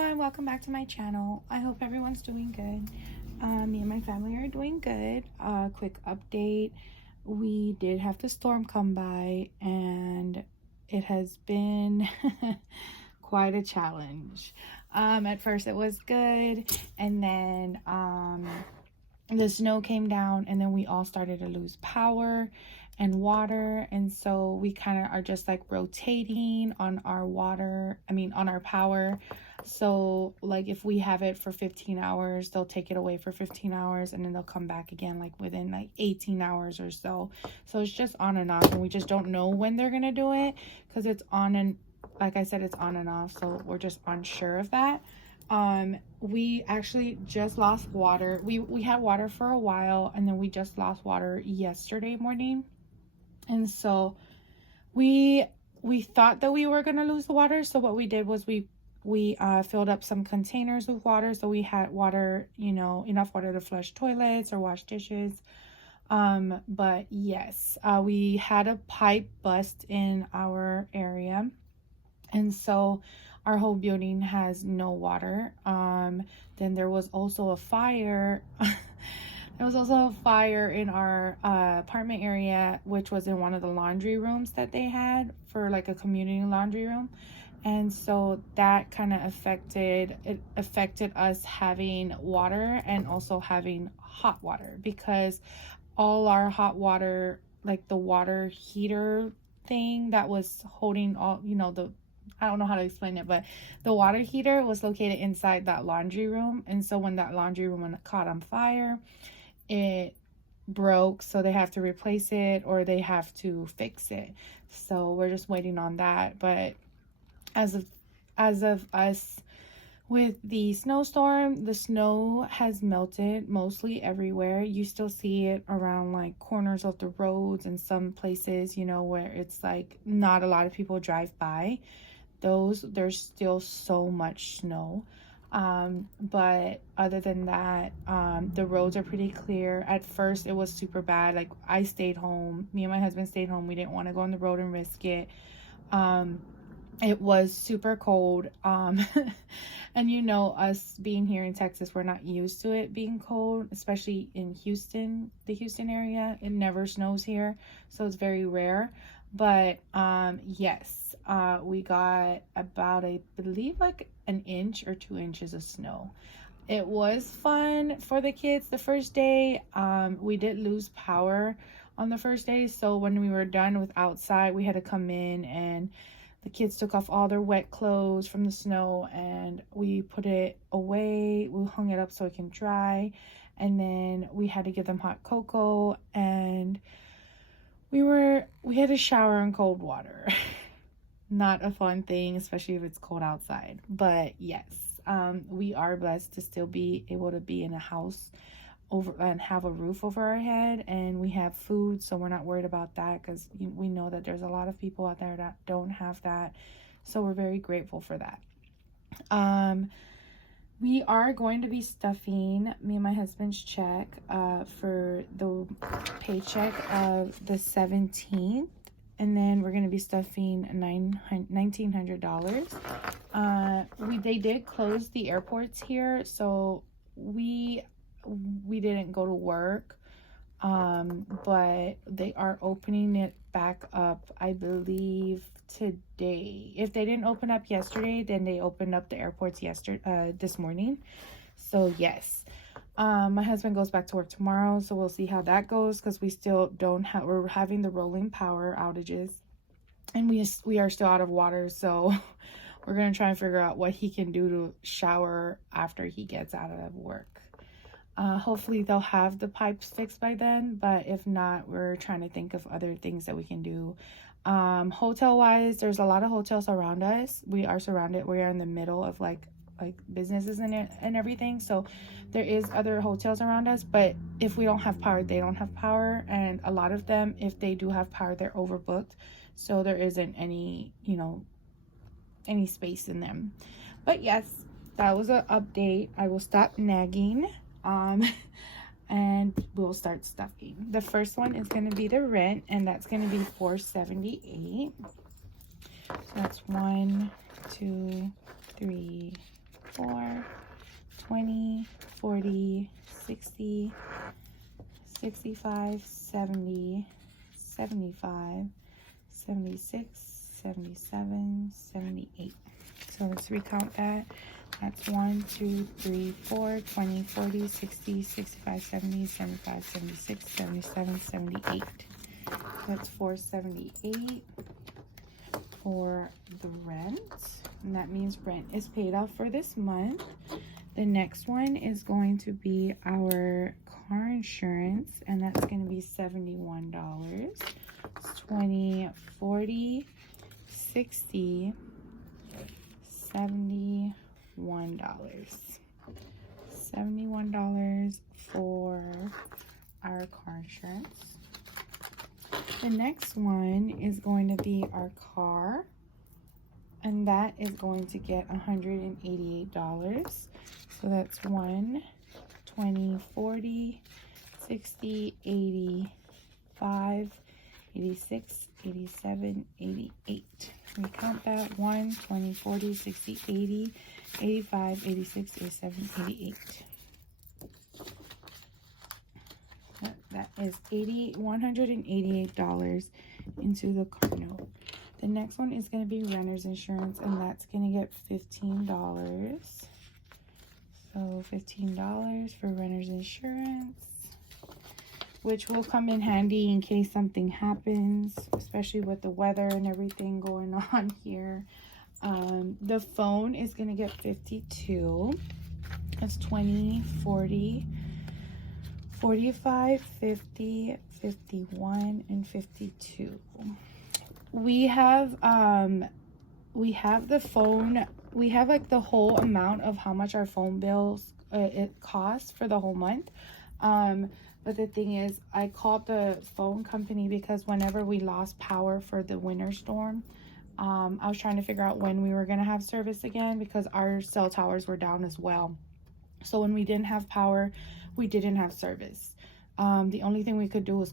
everyone, welcome back to my channel. I hope everyone's doing good. Me and my family are doing good. Quick update, we did have the storm come by and it has been quite a challenge. At first it was good, and then the snow came down, and then we all started to lose power and water, and so we kind of are just like rotating on our on our power. So like if we have it for 15 hours, they'll take it away for 15 hours and then they'll come back again like within like 18 hours or so. So it's just on and off, and we just don't know when they're gonna do it because it's on, and like I said, it's on and off, so we're just unsure of that. We actually just lost water. We had water for a while, and then we just lost water yesterday morning. And so we thought that we were gonna lose the water. So what we did was we filled up some containers with water, so we had water, enough water to flush toilets or wash dishes. But yes, we had a pipe bust in our area, and so our whole building has no water. Then there was also a fire. There was also a fire in our apartment area, which was in one of the laundry rooms that they had for like a community laundry room. And so that kind of affected us having water and also having hot water, because all our hot water, like the water heater thing that was holding all, I don't know how to explain it, but the water heater was located inside that laundry room. And so when that laundry room caught on fire, it broke, so they have to replace it or they have to fix it. So we're just waiting on that. But as of us with the snowstorm, the snow has melted mostly everywhere. You still see it around like corners of the roads and some places, where it's like not a lot of people drive by. There's still so much snow. But other than that, the roads are pretty clear. At first it was super bad. Like I stayed home, me and my husband stayed home. We didn't want to go on the road and risk it. It was super cold. And us being here in Texas, we're not used to it being cold, especially in Houston, the Houston area. It never snows here, so it's very rare. But yes, we got about, I believe, like an inch or 2 inches of snow. It was fun for the kids the first day. We did lose power on the first day, so when we were done with outside, we had to come in, and the kids took off all their wet clothes from the snow, and we put it away. We hung it up so it can dry, and then we had to give them hot cocoa, and we had to shower in cold water. Not a fun thing, especially if it's cold outside. But yes, we are blessed to still be able to be in a house and have a roof over our head, and we have food, so we're not worried about that, because we know that there's a lot of people out there that don't have that. So we're very grateful for that. We are going to be stuffing me and my husband's check for the paycheck of the 17th. And then we're going to be stuffing $1,900. They did close the airports here, so we didn't go to work. But they are opening it back up, I believe, today. If they didn't open up yesterday, then they opened up the airports this morning. So yes. My husband goes back to work tomorrow, so we'll see how that goes, because we're having the rolling power outages, and we are still out of water. So we're gonna try and figure out what he can do to shower after he gets out of work. Hopefully they'll have the pipes fixed by then, but if not, we're trying to think of other things that we can do. Hotel wise, there's a lot of hotels around us. We are in the middle of like businesses and everything, so there is other hotels around us. But if we don't have power, they don't have power, and a lot of them, if they do have power, they're overbooked, so there isn't any space in them. But yes, that was an update. I will stop nagging, and we'll start stuffing. The first one is going to be the rent, and that's going to be $478. So that's 1, 2, 3, 4, 20, 40, 60, 65, 70, 75, 76, 77, 78. So let's recount that. That's 1, 2, 3, 4, 20, 40, 60, 65, 70, 75, 76, 77, 78. That's 478 for the rent. And that means rent is paid off for this month. The next one is going to be our car insurance, and that's going to be $71. It's 20, 40, 60, $71. $71 for our car insurance. The next one is going to be our car, and that is going to get $188. So that's 1, 20, 40, 60, 80, 5, 86, 87, 88. We count that: 1, 20, 40, 60, 80, 85, 86, 87, 88. That is $188 into the car note. The next one is going to be renter's insurance, and that's going to get $15. So $15 for renter's insurance, which will come in handy in case something happens, especially with the weather and everything going on here. The phone is going to get $52. That's 20, 40, 45, 50, 51, and 52. We have the phone. We have like the whole amount of how much our phone bills it costs for the whole month. But the thing is, I called the phone company because whenever we lost power for the winter storm, I was trying to figure out when we were going to have service again because our cell towers were down as well. So when we didn't have power, we didn't have service. The only thing we could do was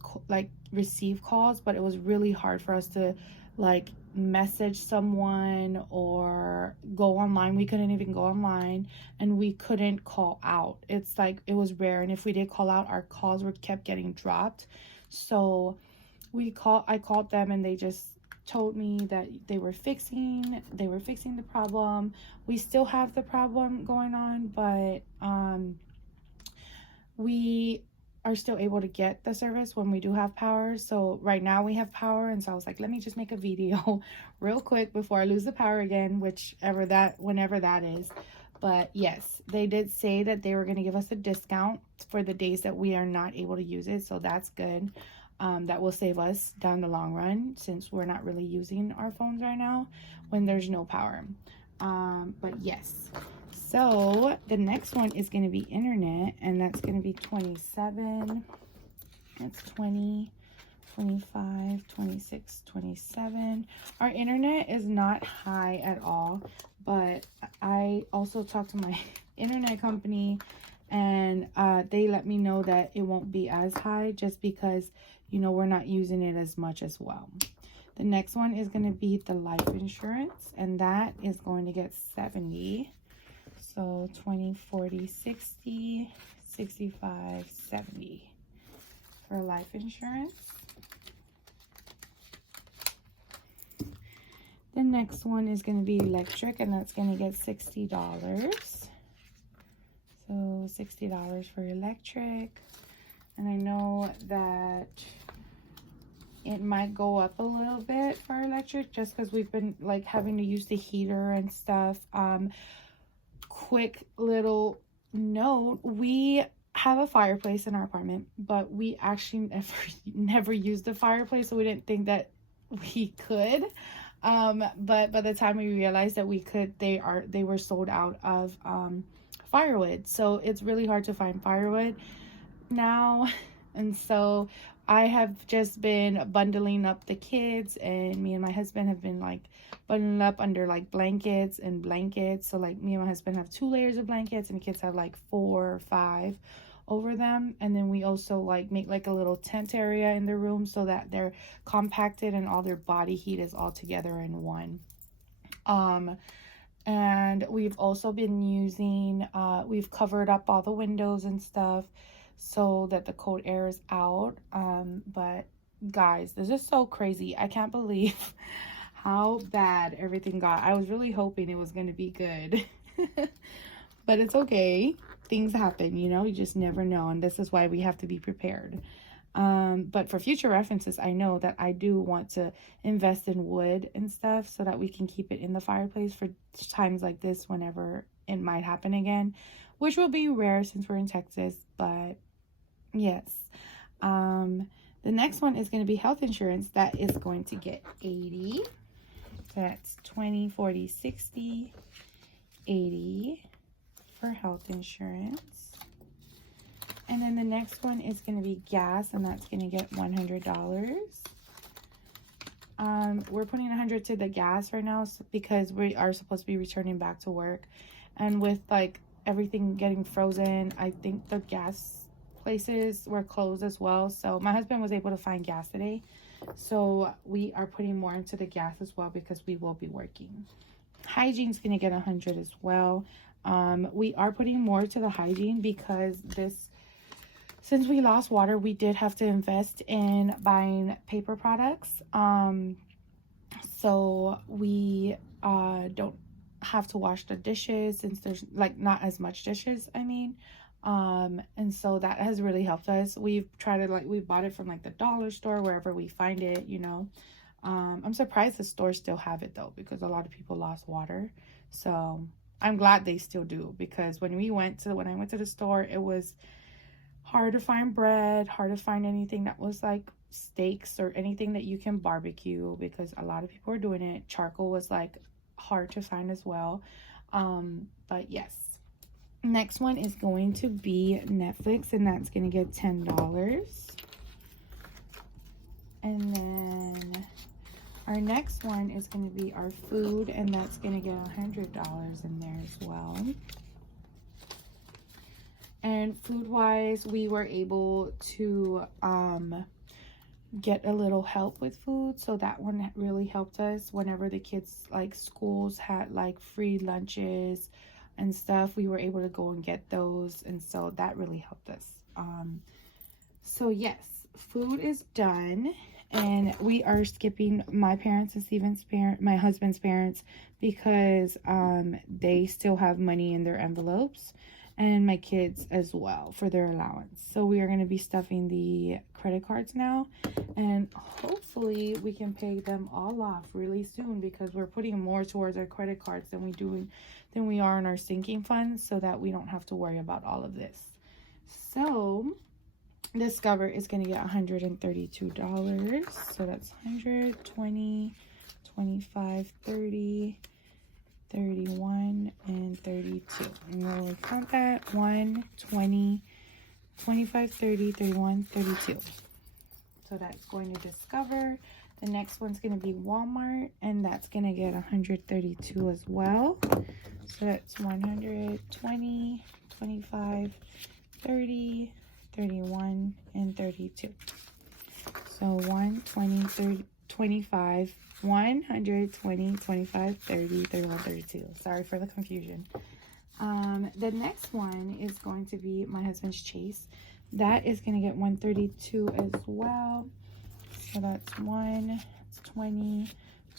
receive calls, but it was really hard for us to like message someone or go online. We couldn't even go online, and we couldn't call out. It's like it was rare, and if we did call out, our calls kept getting dropped. So I called them, and they just told me that they were fixing the problem. We still have the problem going on, but we are still able to get the service when we do have power. So right now we have power, and so I was like, let me just make a video real quick before I lose the power again, whenever that is. But yes, they did say that they were going to give us a discount for the days that we are not able to use it, so that's good. That will save us down the long run, since we're not really using our phones right now when there's no power. But yes, so the next one is going to be internet, and that's going to be 27. That's 20, 25, 26, 27. Our internet is not high at all, but I also talked to my internet company, and they let me know that it won't be as high just because, you know, we're not using it as much as well. The next one is going to be the life insurance, and that is going to get 70. So 20, 40, 60, 65, 70 for life insurance. The next one is going to be electric, and that's going to get $60. So $60 for electric. And I know that it might go up a little bit for electric just because we've been like having to use the heater and stuff. Quick little note, we have a fireplace in our apartment, but we actually never used the fireplace, so we didn't think that we could. But by the time we realized that we could, they were sold out of firewood, so it's really hard to find firewood now. And so I have just been bundling up the kids, and me and my husband have been like bundling up under like blankets. So like me and my husband have 2 layers of blankets, and the kids have like 4 or 5 over them. And then we also like make like a little tent area in their room so that they're compacted and all their body heat is all together in one. And we've also been using, we've covered up all the windows and stuff so that the cold air is out. But guys, this is so crazy. I can't believe how bad everything got. I was really hoping it was going to be good. But it's okay. Things happen, you know, you just never know. And this is why we have to be prepared. But for future references, I know that I do want to invest in wood and stuff so that we can keep it in the fireplace for times like this whenever it might happen again, which will be rare since we're in Texas. But yes. The next one is going to be health insurance. That is going to get 80. So that's 20, 40, 60, 80 for health insurance. And then the next one is going to be gas, and that's going to get $100. We're putting 100 to the gas right now because we are supposed to be returning back to work. And with like everything getting frozen, I think the gas places were closed as well. So my husband was able to find gas today. So we are putting more into the gas as well because we will be working. Hygiene's going to get 100 as well. We are putting more to the hygiene because since we lost water, we did have to invest in buying paper products. So we don't have to wash the dishes since there's like not as much dishes, I mean. And so that has really helped us. We've tried to we bought it from like the dollar store, wherever we find it, you know. I'm surprised the stores still have it though, because a lot of people lost water. So I'm glad they still do, because when I went to the store, it was hard to find bread, hard to find anything that was like steaks or anything that you can barbecue, because a lot of people are doing it. Charcoal was like hard to find as well. But yes. Next one is going to be Netflix, and that's going to get $10. And then our next one is going to be our food, and that's going to get $100 in there as well. And food-wise, we were able to get a little help with food, so that one really helped us. Whenever the kids, like schools had like free lunches and stuff, we were able to go and get those, and so that really helped us. So yes, food is done, and we are skipping my parents and Steven's parents, my husband's parents, because they still have money in their envelopes, and my kids as well for their allowance. So we are going to be stuffing the credit cards now, and hopefully we can pay them all off really soon, because we're putting more towards our credit cards than we are in our sinking funds, so that we don't have to worry about all of this. So Discover is going to get $132. So that's 120, 25, 30, 31, and 32. And we'll count that. 1, 20, 25, 30, 31, 32. So that's going to Discover. The next one's going to be Walmart, and that's going to get 132 as well. So that's 120, 25, 30, 31, and 32. So 1, 20, 30, 25, 120, 25, 30, 31, 32. Sorry for the confusion. The next one is going to be my husband's Chase. That is going to get 132 as well. So that's 1, 20,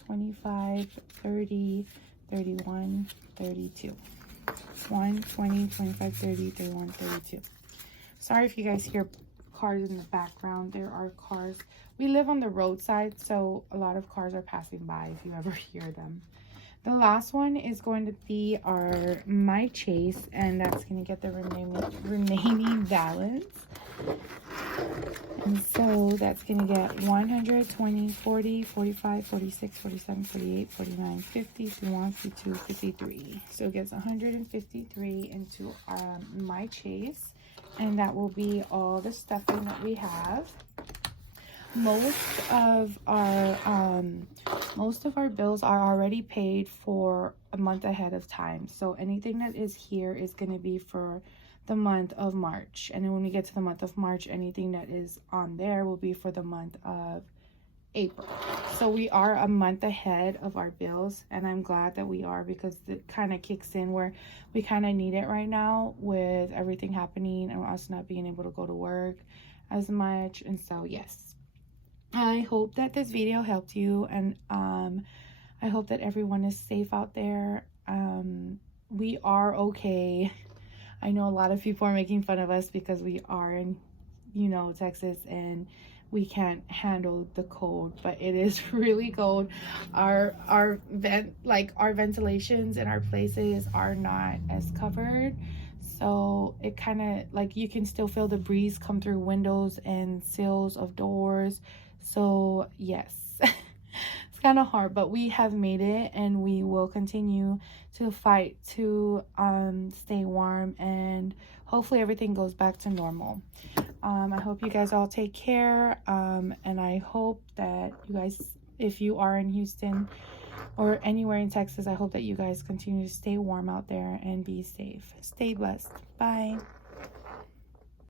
25, 30, 31, 32. 1, 20, 25, 30, 31, 32. Sorry if you guys hear cars in the background. There are cars. We live on the roadside, so a lot of cars are passing by if you ever hear them. The last one is going to be our My Chase, and that's going to get the remaining balance. And so that's going to get 120, 40, 45, 46, 47, 48, 49, 50, 51, 52, 53. So it gets 153 into My Chase. And that will be all the stuffing that we have. Most of our bills are already paid for a month ahead of time. So anything that is here is going to be for the month of March. And then when we get to the month of March, anything that is on there will be for the month of April. So we are a month ahead of our bills, and I'm glad that we are, because it kind of kicks in where we kind of need it right now with everything happening and us not being able to go to work as much. And so yes, I hope that this video helped you, and I hope that everyone is safe out there. We are okay. I know a lot of people are making fun of us because we are in, Texas, and we can't handle the cold, but it is really cold. Our ventilations in our places are not as covered. So it kind of like you can still feel the breeze come through windows and sills of doors. So yes, it's kind of hard, but we have made it, and we will continue to fight to stay warm, and hopefully everything goes back to normal. I hope you guys all take care, and I hope that you guys, if you are in Houston or anywhere in Texas, I hope that you guys continue to stay warm out there and be safe. Stay blessed. Bye.